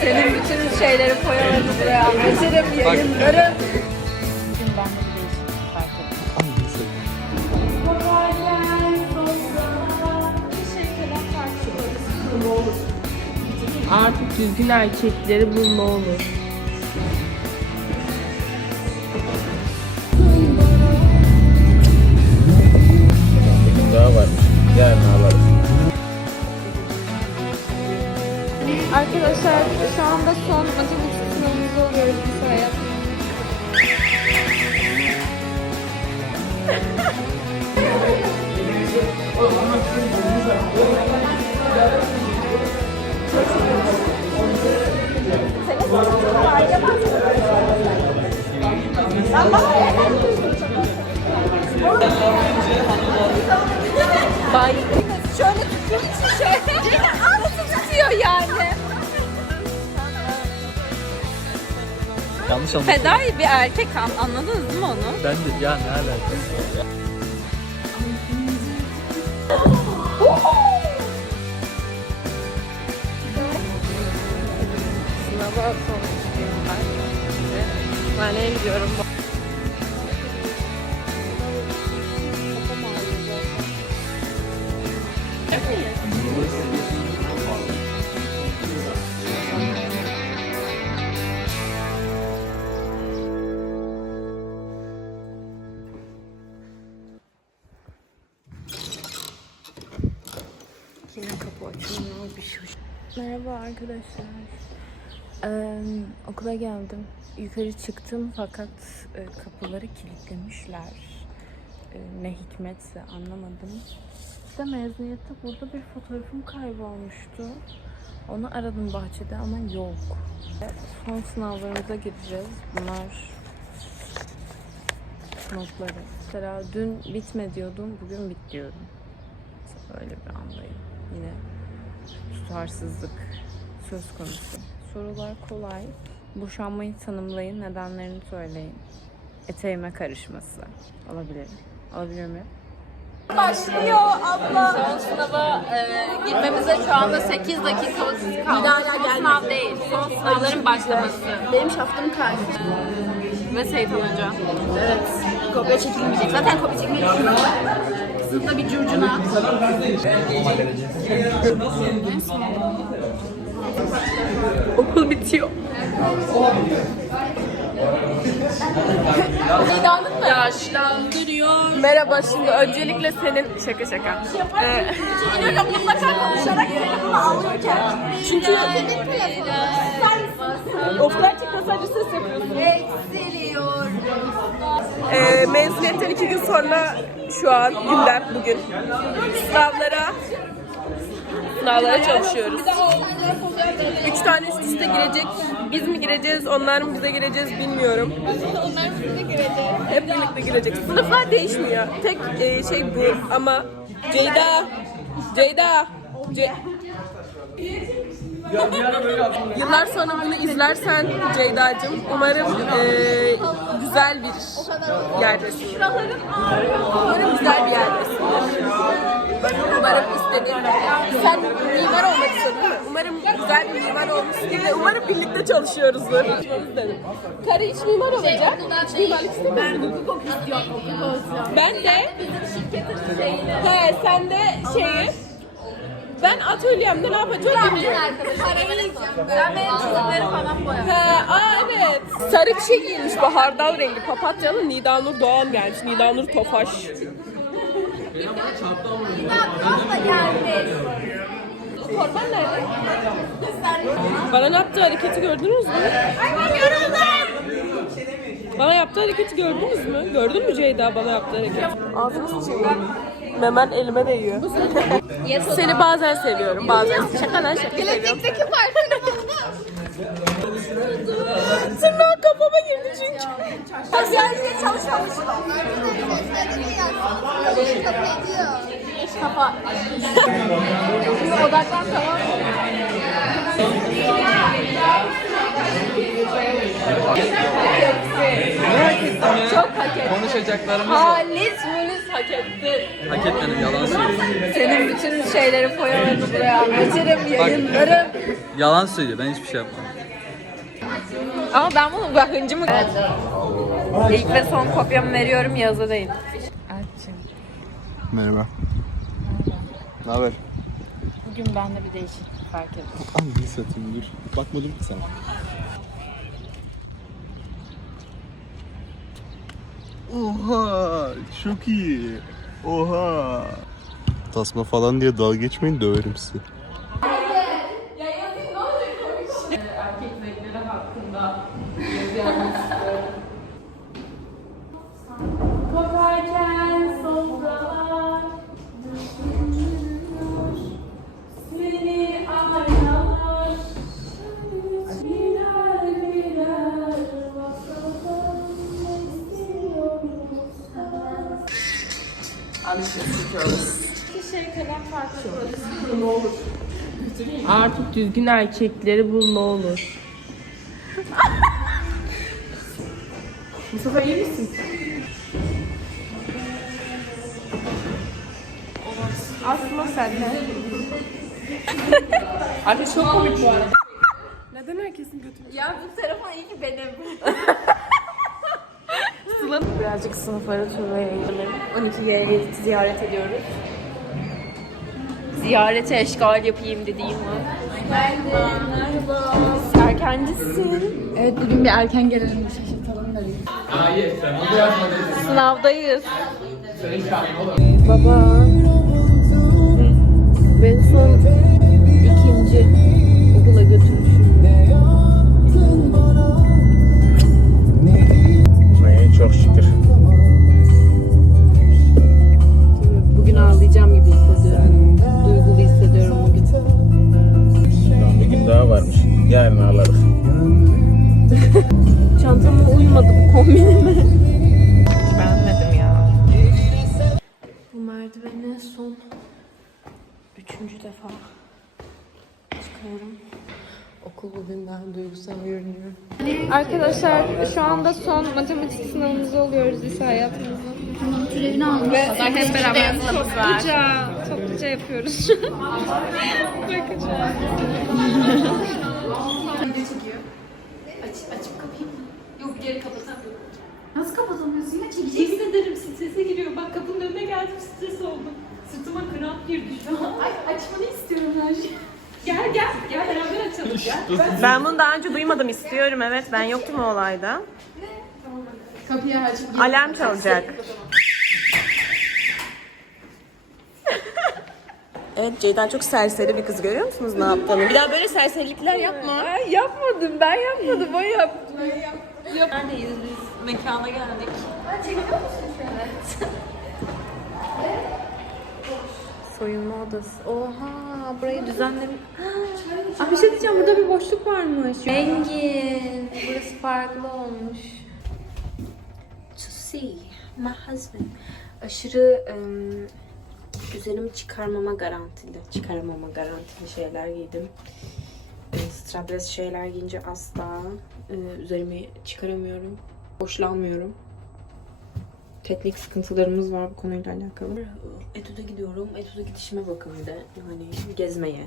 Senin bütün şeyleri koyarım buraya. Anlatırım yayınları. Bugün. Artık düzgün erkekleri bulma olur. Şu anda son Ben de ya ne alakası var. Sınava konuşuyorum ben. Ben ne gidiyorum? Arkadaşlar. Ee, okula geldim. Yukarı çıktım fakat e, kapıları kilitlemişler. E, ne hikmetse anlamadım. İşte mezuniyette burada bir fotoğrafım kaybolmuştu. Onu aradım bahçede ama yok. Son sınavlarımıza gireceğiz. Bunlar notları. Mesela dün bitme diyordum, bugün bit diyorum. Öyle bir andayım. Yine tutarsızlık söz konusu. Sorular kolay. Boşanmayı tanımlayın, nedenlerini söyleyin. Eteğime karışması. Olabilir. Olabilir mi? Başlıyor abla. Son sınava e, girmemize şu anda 8 dakikamız kaldı. Son sınav değil. Son sınavların başlaması. Benim şaftım kaydı. Ve Seyfun Hoca. Evet. Kopya çekilmeyecek. Zaten kopya çekmeyi düşünüyorum. Sınıfta bir curcuna. Okul bitiyor. Lidanın mı? Yaşlandırıyor. Merhaba şimdi öncelikle senin şaka şaka. Ee, Geliyorum mutlaka konuşarak telefonu alırken. Çünkü. Of gerçekten sadece ses yapıyorsun. Eksiliyor. Ee, mezuniyetten iki gün sonra şu an gündem bugün. Sınavlara sınavlara çalışıyoruz. Üç tane üst üste girecek. Biz mi gireceğiz, onlar mı bize gireceğiz bilmiyorum. Onlar size girecek. Hep birlikte girecek. Sınıflar değişmiyor. Tek e, şey bu ama Ceyda, Ceyda, Ce- Yıllar sonra bunu izlersen Ceyda'cığım umarım e, güzel bir yerdesin. Umarım güzel bir yerdesin. Umarım istediğin. Olmak mi? Umarım güzel bir mimar olmuşsun ve umarım birlikte çalışıyoruzdur. Dedim. Karı hiç mimar olacak. Mimarlık istemiyor. Ben hukuk istiyorum. Hukuk istiyorum. Ben de Bizim şirketin şeyini. He sen de şeyi ben atölyemde ne yapacağım bilmiyorum. Parayı Ben benim çizimleri falan boyarım. He, aa evet. Sarı bir şey giymiş bahardal rengi papatyalı Nidanur Doğan gelmiş. Nidanur Tofaş. Abla geldi. Torban nerede? Bana ne yaptığı hareketi gördünüz mü? Bana yaptığı hareketi gördünüz mü? Gördün mü Ceyda bana yaptığı hareketi? Ağzını sıçayım. Memen elime değiyor. Seni bazen seviyorum, bazen şaka lan şaka seviyorum. Peki farkını buldum. Kafama girdi çünkü. Hastanede çalışmamışım. Kafa. Şimdi odaklan tamam mı? Çok hak etti. Konuşacaklarımız var. Halis Mulis hak etti. Hak etmedim yalan söylüyor. Senin bütün şeyleri foyalarını buraya açarım, yayınlarım. Yalan söylüyor ben hiçbir şey yapmadım. Ama ben bunu ben hıncımı... İlk ve son kopyamı veriyorum Yağız'a değil. Alp'cim Merhaba. Ne haber? bugün bende bir değişiklik fark ettim. Anlayı satayım dur. Bakmadım ki sana. Oha çok iyi. Oha. Tasma falan diye dalga geçmeyin döverim sizi. Kokarken sofralar Seni arayanlar Birer birer bakalım Artık düzgün erkekleri bul ne olur. Aslında sen de. Abi çok komik bu arada. Neden herkesin götü? Ya bu telefon iyi ki benim. Birazcık sınıflara turaya gidelim. 12'ye ziyaret ediyoruz. Ziyarete eşgal yapayım dediğim var. Merhaba. Erkencisin. Evet bugün bir erken gelelim bir şaşırtalım da Sınavdayız. Baba. Ben son matematik sınavımızı oluyoruz lise hayatımızın. Türevini aldık. Ve hep beraber topluca, topluca yapıyoruz. Bakacağız. Nasıl kapatamıyorsun ya? Çekeceksin. Yemin ederim strese giriyor. Bak kapının önüne geldim stres oldum. Sırtıma kramp girdi şu an. Ay açmanı istiyorum her şeyi. Gel gel. Gel beraber açalım. Gel. Ben bunu daha önce duymadım istiyorum evet. Ben yoktum o olayda. Kapıyı aç. Alarm çalacak. Evet Ceyda çok serseri bir kız görüyor musunuz ne yaptığını? Bir daha böyle serserilikler yapma. Ben yapmadım. Ben yapmadım. O yaptı. Neredeyiz biz? Mekana geldik. Soyunma odası. Oha burayı düzenlemiş. Aa, bir şey diyeceğim burada bir boşluk varmış. Engin. Burası farklı olmuş. See my husband. Aşırı ım, üzerimi çıkarmama garantili, çıkaramama garantili şeyler giydim. E, strapless şeyler giyince asla e, üzerimi çıkaramıyorum. Hoşlanmıyorum. Teknik sıkıntılarımız var bu konuyla alakalı. Etüde gidiyorum. Etüde gidişime bakın bir de. Yani gezmeye.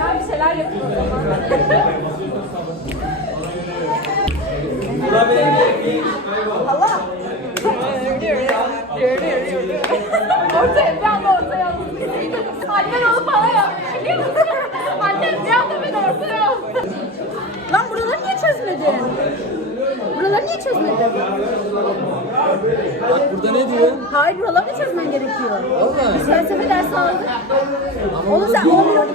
Ben bir şeyler yapayım o. Allah. ortaya bir anda ortaya aldım. Annem onu bana yapmış biliyor musun? Annem bir anda beni ortaya. Lan buraları niye çözmedin? Buraları niye çözmedin? Burada ne diyor? Hayır buraları da çözmen gerekiyor. Valla. Biz felsefe dersi aldık. Onu sen 11 12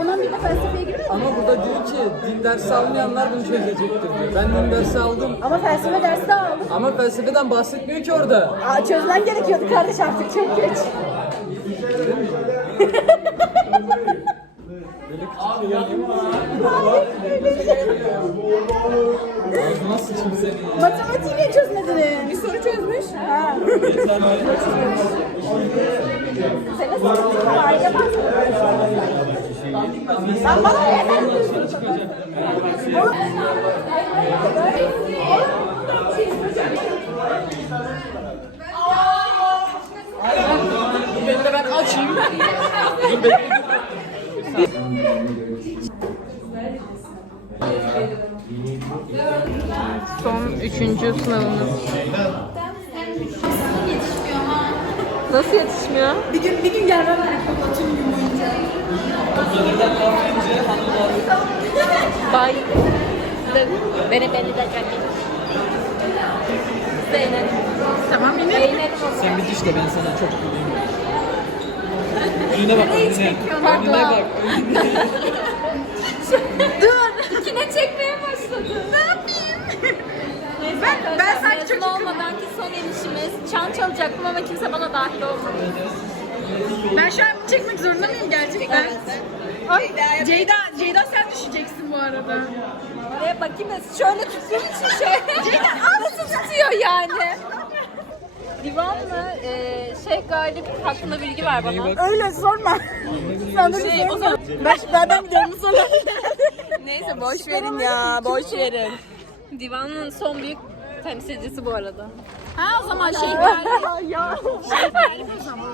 onun bir de felsefeye girmedin mi? Ama burada diyor ki din dersi almayanlar bunu çözecektir diyor. Ben din dersi aldım. Ama felsefe dersi de aldık. Ama felsefeden bahsetmiyor ki orada. Aa, çözmen gerekiyordu kardeş artık çok geç. Böyle küçük şeyler değil mi? Ağzına sıçayım seni. Matematiği niye çözmediniz? Bir soru çözmüş. Ha. Senin sıkıntın var yaparsın. Lan bana de ben açayım. Son üçüncü sınavımız. Nasıl yetişmiyor? Bir gün bir gün gelmem gerekiyor tüm gün boyunca. Bay. Beni beni de Zeynep. Tamam yine. Zeynep. Sen bir diş de ben sana çok güleyim. Önüne bak önüne. Önüne bak. Dur. İkine çekmeye başladı. Ne yapayım? ben, ben sadece çok olmadan ki son çalacaktım ama kimse bana dahil olmadı. Ben şu an bunu çekmek zorunda mıyım gerçekten? Ay, Ceyda, Ceyda sen düşeceksin bu arada. Oraya bakayım da şöyle tuttuğum için şey. Ceyda nasıl tutuyor yani? Divanlı e, Şeyh Galip hakkında bilgi ver bana. Öyle sorma. Sen de Şey, o zaman Ben, benden gidiyorum soruları. Neyse boş verin ya, boş verin. Divanın son büyük temsilcisi bu arada. Ha o zaman şey ya.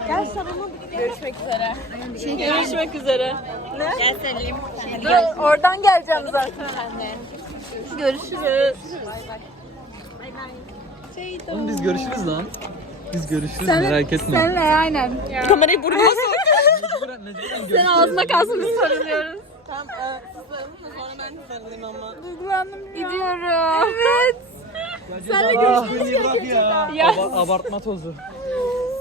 Gel sarılın. Görüşmek üzere. Görüşmek üzere. Ne? Gel Selim. Dur, oradan geleceğim zaten. Görüşürüz. Oğlum biz görüşürüz lan. Biz görüşürüz merak etme. Senle aynen. Kamerayı burnuma sok. Mecburen, mecburen Sen görüşürüz. ağzına kalsın biz sarılıyoruz. Duygulandım ya. Gidiyorum. Evet. Senle görüşmemiz gerekiyor. Ya Aba- abartma tozu.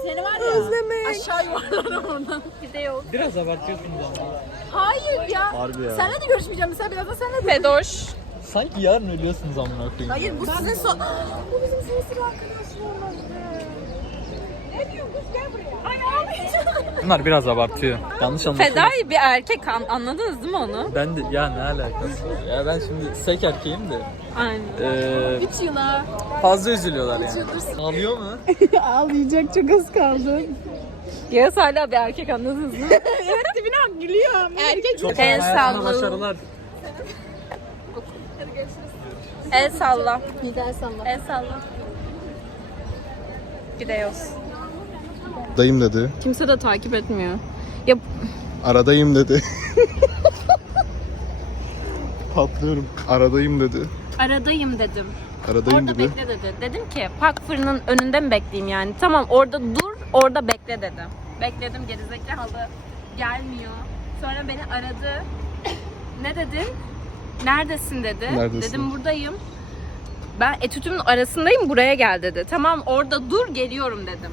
seni var ya Özlemek. aşağı yuvarlarım oradan. Bir de yok. Biraz abartıyorsunuz ama. Hayır ya. Harbi ya. Senle de görüşmeyeceğim. Mesela birazdan senle de. Fedoş. Sanki yarın ölüyorsunuz amına koyayım. Hayır bu sizin son... bu bizim sıra arkadaşlarımız. Ne diyorsun kız gel buraya. Ay abi. Bunlar biraz abartıyor. Yanlış anlaşılma. Fedai bir erkek an- anladınız değil mi onu? Ben de ya ne alakası var? Ya ben şimdi sek erkeğim de. Aynen. Ee, 3 yıla. fazla üzülüyorlar yani. Ağlıyor mu? Ağlayacak çok az kaldı. Yağız hala bir erkek anladınız mı? evet dibine gülüyor. Erkek Çok El hayatına sallı. başarılar. El salla. Güzel salla. El salla. Gidiyoruz. Dayım dedi. Kimse de takip etmiyor. Ya Aradayım dedi. Patlıyorum. Aradayım dedi. aradayım dedim. Aradayım orada dedi. bekle dedi. Dedim ki park fırının önünde mi bekleyeyim yani? Tamam orada dur, orada bekle dedim. Bekledim gerizekalı gelmiyor. Sonra beni aradı. ne dedin? Neredesin dedi. Neredesin? Dedim buradayım. Ben etütümün arasındayım buraya gel dedi. Tamam orada dur geliyorum dedim.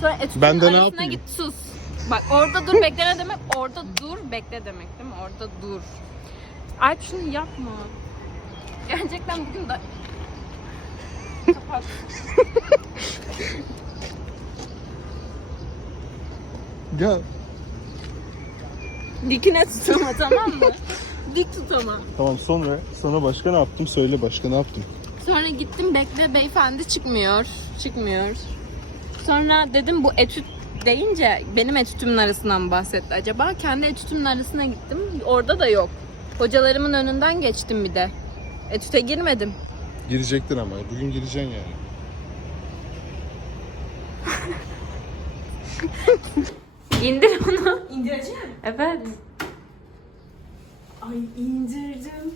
Sonra etütümün Ben de ne arasına yapayım? git sus. Bak orada dur bekle ne demek? Orada dur bekle demek değil mi? Orada dur. Alp şunu yapma. Gerçekten bugün de... Kapat. Ya Dikine tut ama tamam mı? Dik tut ama. tamam sonra sonra başka ne yaptım? Söyle başka ne yaptım? Sonra gittim bekle beyefendi çıkmıyor. Çıkmıyor. Sonra dedim bu etüt deyince benim etütümün arasından mı bahsetti acaba? Kendi etütümün arasına gittim. Orada da yok. Hocalarımın önünden geçtim bir de. Etüte girmedim. Girecektin ama. Bugün gireceksin yani. İndir onu. İndireceğim. Evet. Ay indirdim.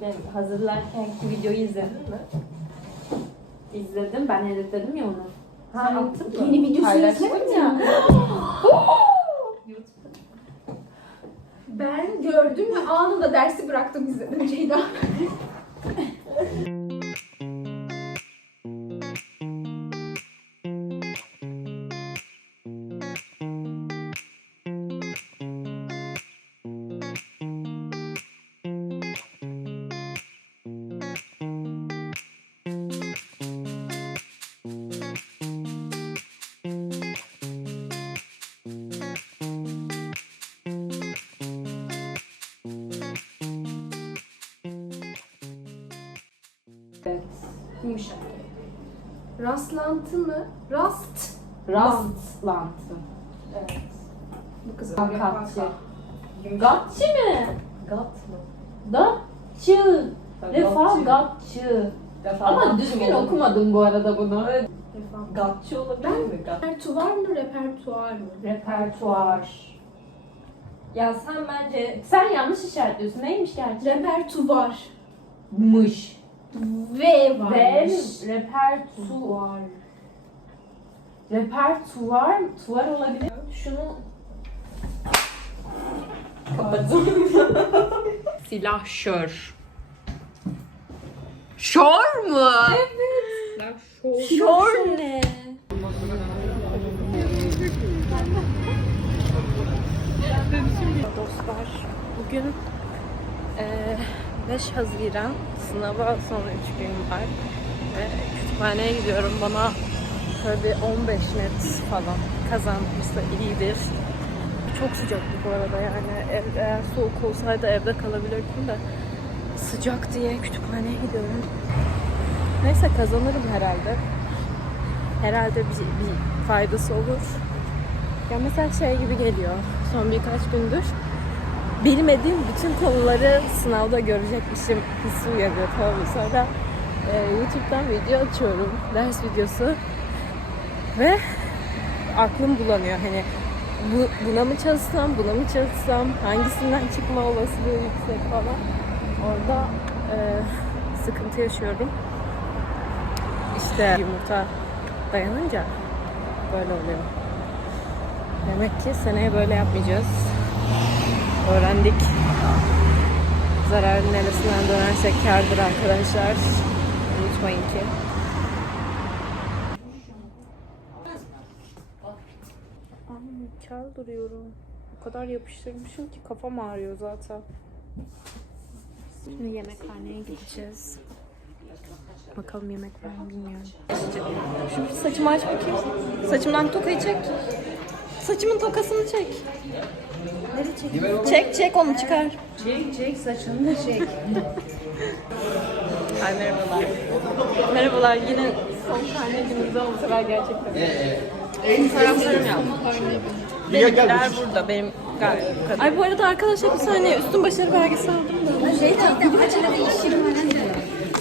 Ben hazırlarken videoyu izledin mi? İzledim. Ben editledim ya onu. Ha, attın mı? Yeni videosunu Paylaştın ya. Ben gördüm ve anında dersi bıraktım izledim Ceyda. Evet. Yumuşak. Rastlantı mı? Rast. Rastlantı. Evet. Bu kız Gatçı. Gatçı mı? Gat mı? Gatçı. Refa gatçı. Ama düzgün okumadım bu arada bunu. Gatçı olabilir mi? Gat. Repertuvar mı? Repertuar mı? Repertuar. Ya sen bence sen yanlış işaretliyorsun. Neymiş gerçi? Repertuvar. Mış. V var. Ve repertuar. Repertuar, tuvar olabilir. Şunu Silahşör. Şor mu? Şor ne? Dostlar, bugün eee, 5 Haziran sınava son 3 gün var ve kütüphaneye gidiyorum. Bana şöyle bir 15 net falan kazandırırsa iyidir. Çok sıcaktı bu arada yani ev, eğer soğuk olsaydı evde kalabilirdim de sıcak diye kütüphaneye gidiyorum. Neyse kazanırım herhalde. Herhalde bir, bir faydası olur. Ya mesela şey gibi geliyor son birkaç gündür. Bilmediğim bütün konuları sınavda görecekmişim hissi uyanıyor tamam mı? Sonra e, YouTube'dan video açıyorum, ders videosu. Ve aklım bulanıyor hani bu, buna mı çalışsam, buna mı çalışsam, hangisinden çıkma olasılığı yüksek falan. Orada e, sıkıntı yaşıyorum. İşte yumurta dayanınca böyle oluyor. Demek ki seneye böyle yapmayacağız. Öğrendik. Zararın neresinden dönersek kârdır arkadaşlar. Unutmayın ki. Kâr duruyorum. O kadar yapıştırmışım ki kafam ağrıyor zaten. Şimdi yemekhaneye gideceğiz. Bakalım yemek var mı bilmiyorum. Şu saçımı aç bakayım. Saçımdan tokayı çek. Saçımın tokasını çek. Nereye çek? Çek çek onu çıkar. Çek çek saçını da çek. Ay merhabalar. Merhabalar yine son günümüzde bu sefer gerçekten. Fotoğraflarım yaptım. Benimkiler burada benim galiba. Ay bu arada arkadaşlar bir saniye üstün başarı belgesi aldım da. Şeytan, kaçına değişirim önemli.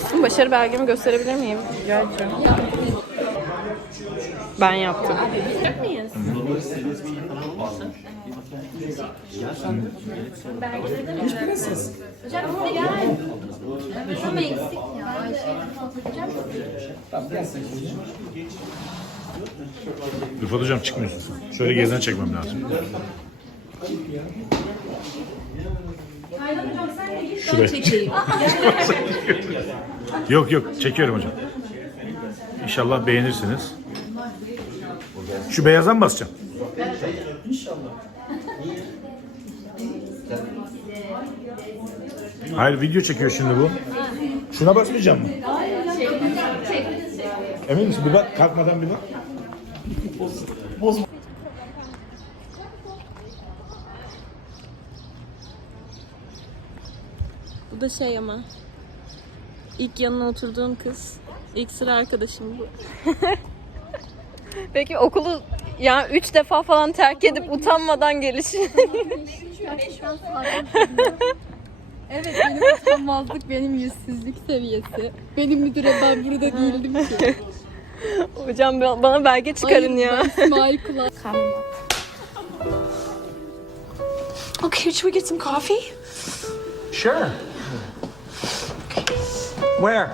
Üstün başarı belgemi gösterebilir miyim? Rica. Ben yaptım. Miyiz? Ama eksik ya. Rıfat hocam çıkmıyorsun sen. Şöyle geriden çekmem lazım. Şuraya. yok yok çekiyorum hocam. İnşallah beğenirsiniz. Şu beyaza mı basacağım? Hayır video çekiyor şimdi bu. Şuna basmayacağım mı? Emin misin? Bir bak kalkmadan bir bak. Bu da şey ama. İlk yanına oturduğum kız. İlk sıra arkadaşım bu. Peki okulu ya üç defa falan terk edip utanmadan gelişi. Evet benim utanmazlık benim yüzsüzlük seviyesi. Benim müdüre ben burada değildim ki. Hocam ba- bana belge çıkarın ya. İsmail Kulak. Okay, should we get some coffee? Sure. Where?